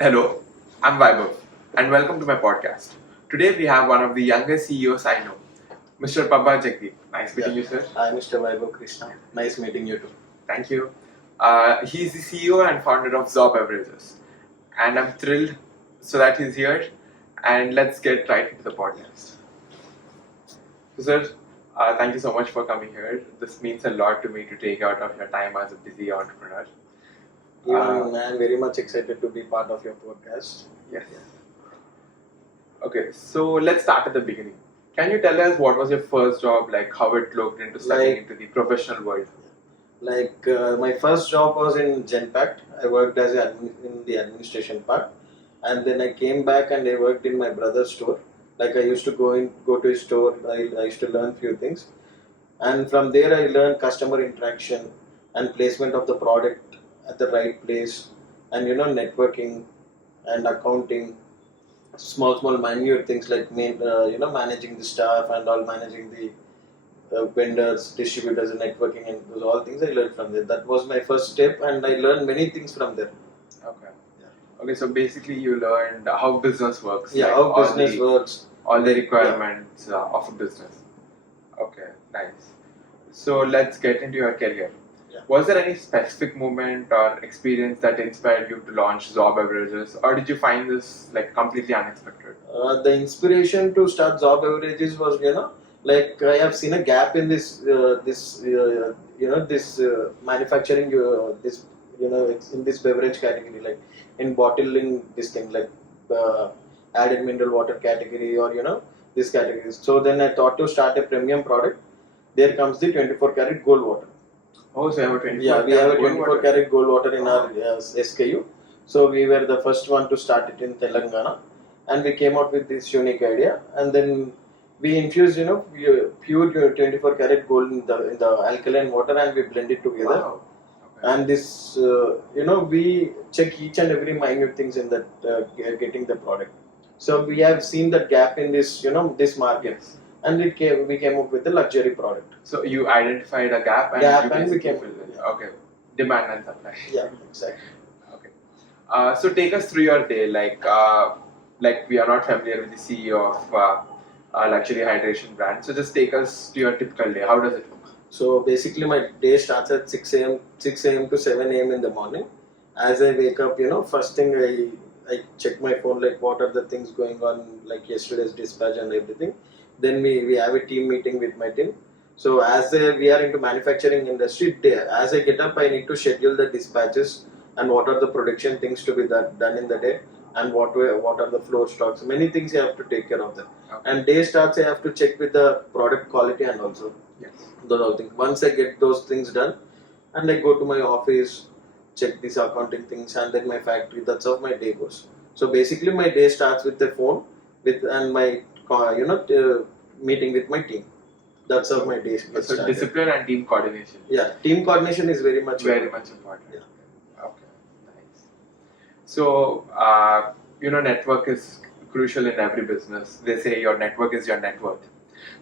Hello, I'm Vaibhav, and welcome to my podcast. Today we have one of the youngest CEOs I know, Mr. Pabba Jagdeep. Nice meeting you, sir. Hi, Mr. Vaibhav Krishna. Nice meeting you too. Thank you. He's the CEO and founder of Zaw Beverages, and I'm thrilled so that he's here. And let's get right into the podcast. So, sir, thank you so much for coming here. This means a lot to me to take out of your time as a busy entrepreneur. Even I'm very much excited to be part of your podcast. Yes. Okay, so let's start at the beginning. Can you tell us what was your first job, like how it looked into stepping into the professional world? My first job was in Genpact. I worked as in the administration part, and then I came back and I worked in my brother's store. Like I used to go to his store. I used to learn few things, and from there I learned customer interaction and placement of the product at the right place, and networking and accounting, small minute things like managing the staff and all, managing the vendors, distributors, and networking, and those all things I learned from there. That was my first step, and I learned many things from there. Okay. Yeah. Okay, so basically you learned how business works. Yeah, how business works. All the requirements of a business. Okay, nice. So let's get into your career. Yeah. Was there any specific moment or experience that inspired you to launch Zaw Beverages, or did you find this like completely unexpected? The inspiration to start Zaw Beverages was, I have seen a gap in this manufacturing, in this beverage category, like in bottling this thing, like added mineral water category, or this category. So then I thought to start a premium product. There comes the 24 karat gold water. Oh, so you have a 24 Yeah, we have a 24 water. karat gold water in our SKU. So we were the first one to start it in Telangana, and we came out with this unique idea, and then we infused pure 24 karat gold in the alkaline water, and we blend it together. Wow. Okay. And this we check each and every minute things in that getting the product. So we have seen that gap in this this market. Yes. And we came up with the luxury product. So you identified a gap and you basically filled it. Okay. Demand and supply. Yeah, exactly. Okay. So take us through your day. Like we are not familiar with the CEO of a luxury hydration brand. So just take us to your typical day. How does it look? So basically, my day starts at 6 a.m. to 7 a.m. in the morning. As I wake up, first thing I check my phone, like what are the things going on, like yesterday's dispatch and everything. Then we have a team meeting with my team. So as we are into manufacturing industry, as I get up, I need to schedule the dispatches and what are the production things to be done in the day, and what are the floor stocks. Many things you have to take care of them. Okay. And day starts, I have to check with the product quality and also those all things. Once I get those things done, and I go to my office, check these accounting things, and then my factory. That's how my day goes. So basically, my day starts with the phone, and my meeting with my team. That's how my day gets started. Discipline and team coordination. Yeah, team coordination is very much important. Yeah. Okay, nice. So network is crucial in every business. They say your network is your net worth.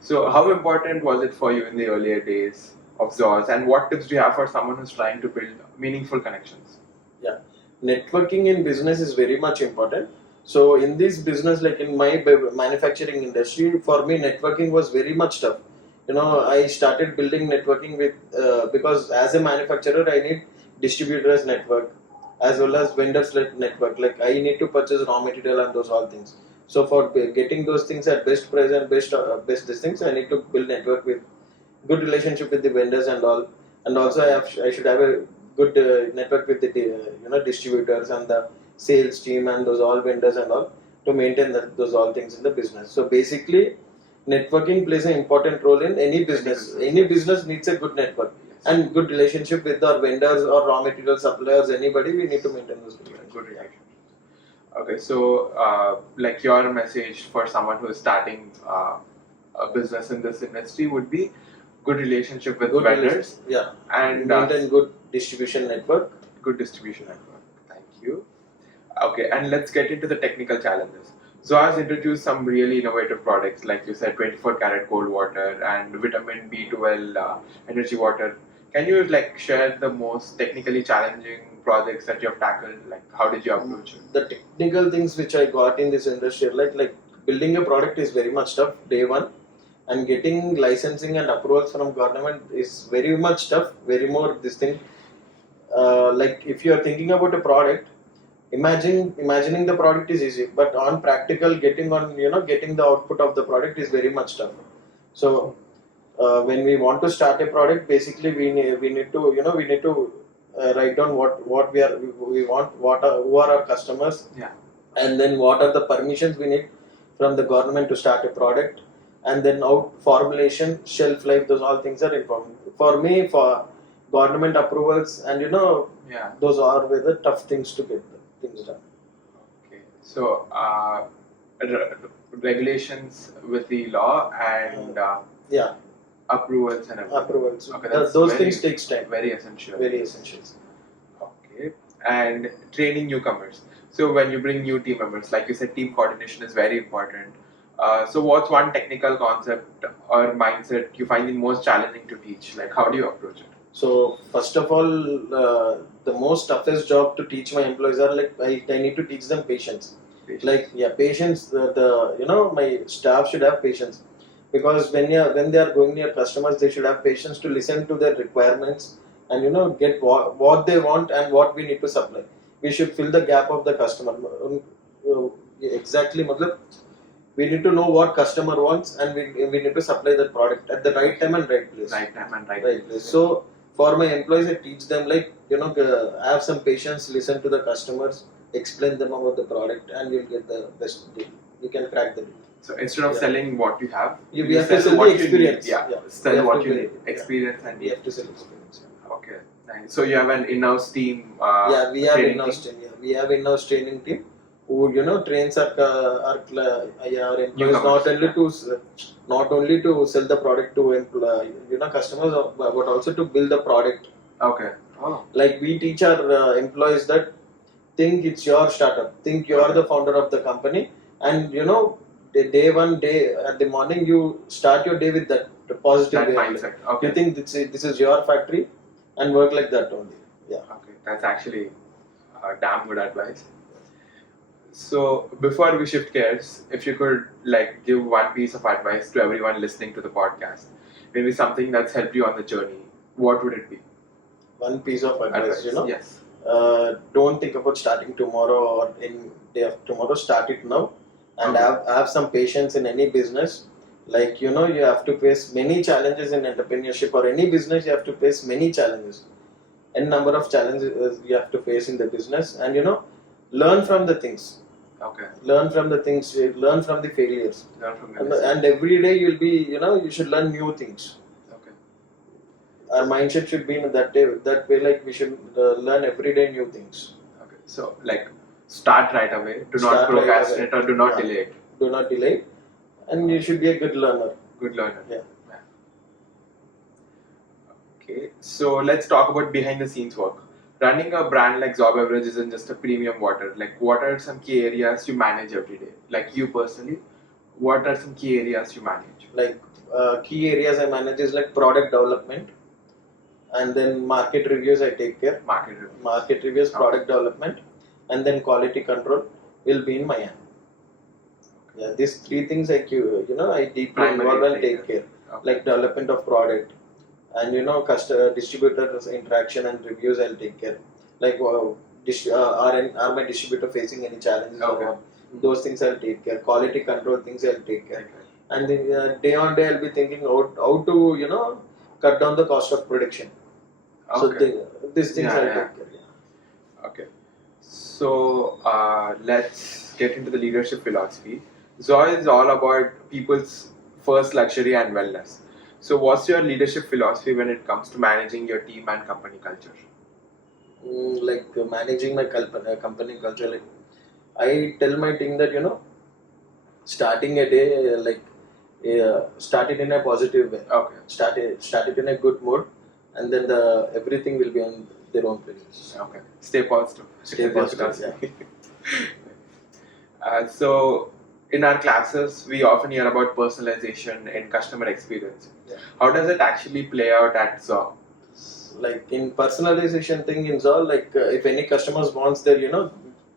So how important was it for you in the earlier days of Zaws, and what tips do you have for someone who's trying to build meaningful connections? Yeah, networking in business is very much important. So in this business, like in my manufacturing industry, for me networking was very much tough. I started building networking with because as a manufacturer, I need distributors network as well as vendors network. Like I need to purchase raw material and those all things. So for getting those things at best price and best these things, I need to build network with good relationship with the vendors and all. And also I should have a good network with the distributors and the sales team and those all vendors and all, to maintain those all things in the business. So basically, networking plays an important role in any business. Any business needs a good network and good relationship with our vendors or raw material suppliers. Anybody, we need to maintain those good relationships. Okay, so like your message for someone who is starting a business in this industry would be good relationship with vendors. Yeah, and maintain good distribution network. Good distribution network. Thank you. Okay, and let's get into the technical challenges. So has introduced some really innovative products, like you said, 24 karat gold water and Vitamin B12 Energy Water. Can you share the most technically challenging projects that you have tackled? Like, how did you approach it? The technical things which I got in this industry, like building a product is very much tough day one, and getting licensing and approvals from government is very much tough. Very more this thing. Like if you are thinking about a product, imagining the product is easy, but on practical getting the output of the product is very much tough. So when we want to start a product, basically we need to write down what we want, who are our customers, Yeah. and then what are the permissions we need from the government to start a product, and then out formulation, shelf life, those all things are important. For me, for government approvals and Yeah. those are the tough things to get the things done. Okay. So, regulations with the law and Yeah, approvals and everything. approvals. Okay, that's Those very- things takes time. Very essential. Very essential. Okay. And training newcomers. So when you bring new team members, like you said, team coordination is very important. So what's one technical concept or mindset you find the most challenging to teach? Like, how do you approach it? So first of all, the most toughest job to teach my employees are like I need to teach them patience. Like patience. My staff should have patience, because when they are going near customers, they should have patience to listen to their requirements and get what they want and what we need to supply. We should fill the gap of the customer. Exactly, matlab, we need to know what customer wants, and we need to supply that product at the right time and right place. Right time and right Right. place. So for my employees, I teach them have some patience, listen to the customers, explain them about the product, and you'll get the best deal. You can crack the deal. So instead of Yeah. selling what you have, We have to sell what the you need. experience. Yeah. Yeah. Sell We have what to you build- need. Experience and We have to sell experience. Okay. Nice. So you have an in-house team. Yeah, we have training in-house team? team. Yeah, we have in-house training team who trains our employees Newcomers. not only to sell the product to customers, but also to build the product. Okay. Oh. Like we teach our employees that think it's your startup, think you are the founder of the company, and the day at the morning you start your day with that positive That way. mindset. Okay. You think this is your factory, and work like that only. Yeah. Okay, that's actually damn good advice. So before we shift gears, if you could give one piece of advice to everyone listening to the podcast, maybe something that's helped you on the journey, what would it be? One piece of advice, Yes. don't think about starting tomorrow or in day of tomorrow. Start it now, and Okay. have some patience in any business. Like you have to face many challenges in entrepreneurship or any business. You have to face many challenges, n number of challenges you have to face in the business, and learn from the things. Okay. Learn from the things. Learn from the failures, Learn from and every day you'll be you should learn new things. Okay. Our mindset should be in that way. Like we should learn every day new things. Okay. So start right away. Do not Start right procrastinate or do not Yeah. delay it. Do not delay, and you should be a good learner. Good learner. Yeah. Okay. So let's talk about behind the scenes work. Running a brand like Zaw Beverages isn't just a premium water. What are some key areas you manage every day? Like you personally, what are some key areas you manage? Like key areas I manage is like product development, and then market reviews I take care. Market review. Market reviews, product development, and then quality control will be in my hand. Yeah, these three things I deeply Primary involve and take take care. Okay. Like development of product, and distributors interaction and reviews I'll take care. Like are my distributor facing any challenges or Okay. what? Those things I'll take care. Quality control things I'll take care. And then day on day I'll be thinking how to cut down the cost of production. Okay. So these things I'll take care. Yeah. Okay. So let's get into the leadership philosophy. Zaw is all about people's first luxury and wellness. So what's your leadership philosophy when it comes to managing your team and company culture? Managing my company culture, like I tell my team that starting a day start it in a positive way. Okay. Start it in a good mood, and then everything will be on their own places. Okay. Stay positive. Stay positive. Yeah. So in our classes, we often hear about personalization and customer experience. Yeah. How does it actually play out at Zaw? like in personalization thing in Zaw, like if any customers wants their,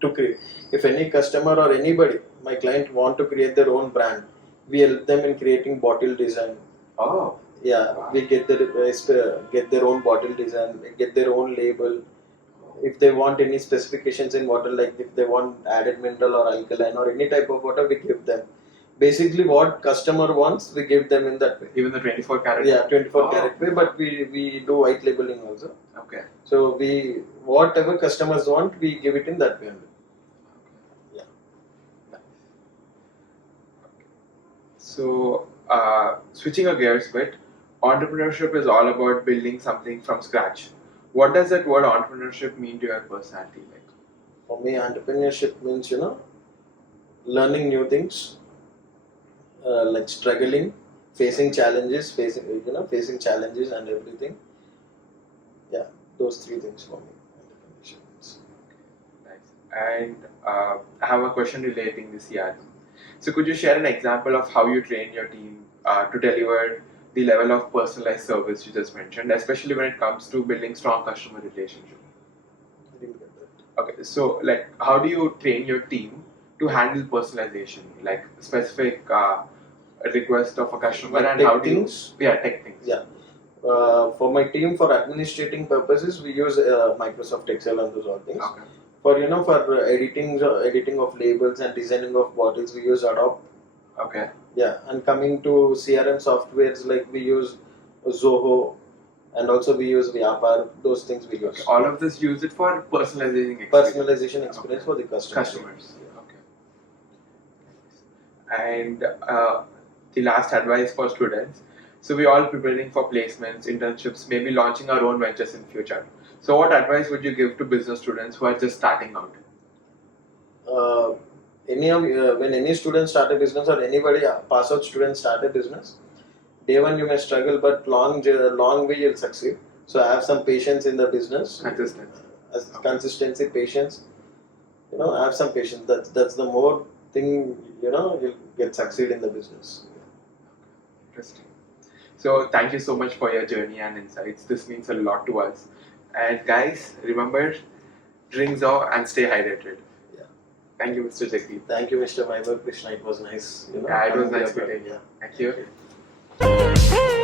to create, if any customer or anybody, my client want to create their own brand, we help them in creating bottle design. Oh. Yeah, Wow. we get their own bottle design, get their own label. If they want any specifications in water, like if they want added mineral or alkaline or any type of water, we give them. Basically, what customer wants, we give them in that way. Even the 24 karat? Yeah, 24 Oh. karat way, but we do white labeling also. Okay. So we, whatever customers want, we give it in that way only. Yeah. So, switching our gears a bit, entrepreneurship is all about building something from scratch. What does that word entrepreneurship mean to your personality? Like, For me, entrepreneurship means, learning new things, like struggling, facing challenges, facing challenges and everything. Yeah, those three things for me. Entrepreneurship means. nice. And I have a question relating this here. So, could you share an example of how you train your team to deliver the level of personalized service you just mentioned, especially when it comes to building strong customer relationship? I didn't get that. Okay, so like, how do you train your team to handle personalization, like specific request of a customer, Like and tech how do you? things? Yeah, tech things. Yeah. For my team, for administrating purposes, we use Microsoft Excel and those all things. Okay. For editing of labels and designing of bottles, we use Adobe. Okay. Yeah, and coming to CRM softwares, like we use Zoho, and also we use Vyapar. Those things we use. Okay. All of this use it for personalizing experience. Personalization experience Okay. for the customers. Customers. Okay. And the last advice for students. So we all preparing for placements, internships, maybe launching our own ventures in future. So what advice would you give to business students who are just starting out? When any student start a business or anybody pass out student start a business, day one you may struggle, but long way you'll succeed. So have some patience in the business. Consistency. Consistency, patience. Have some patience. That's the more thing. You'll get succeed in the business. Interesting. So thank you so much for your journey and insights. This means a lot to us. And guys, remember, drink Zaw and stay hydrated. Yeah. Thank you, Mr. Jagdeep. Thank you, Mr. Vaibhav, Krishna. It was nice. Yeah, it was coming nice here, meeting you. yeah. Thank you.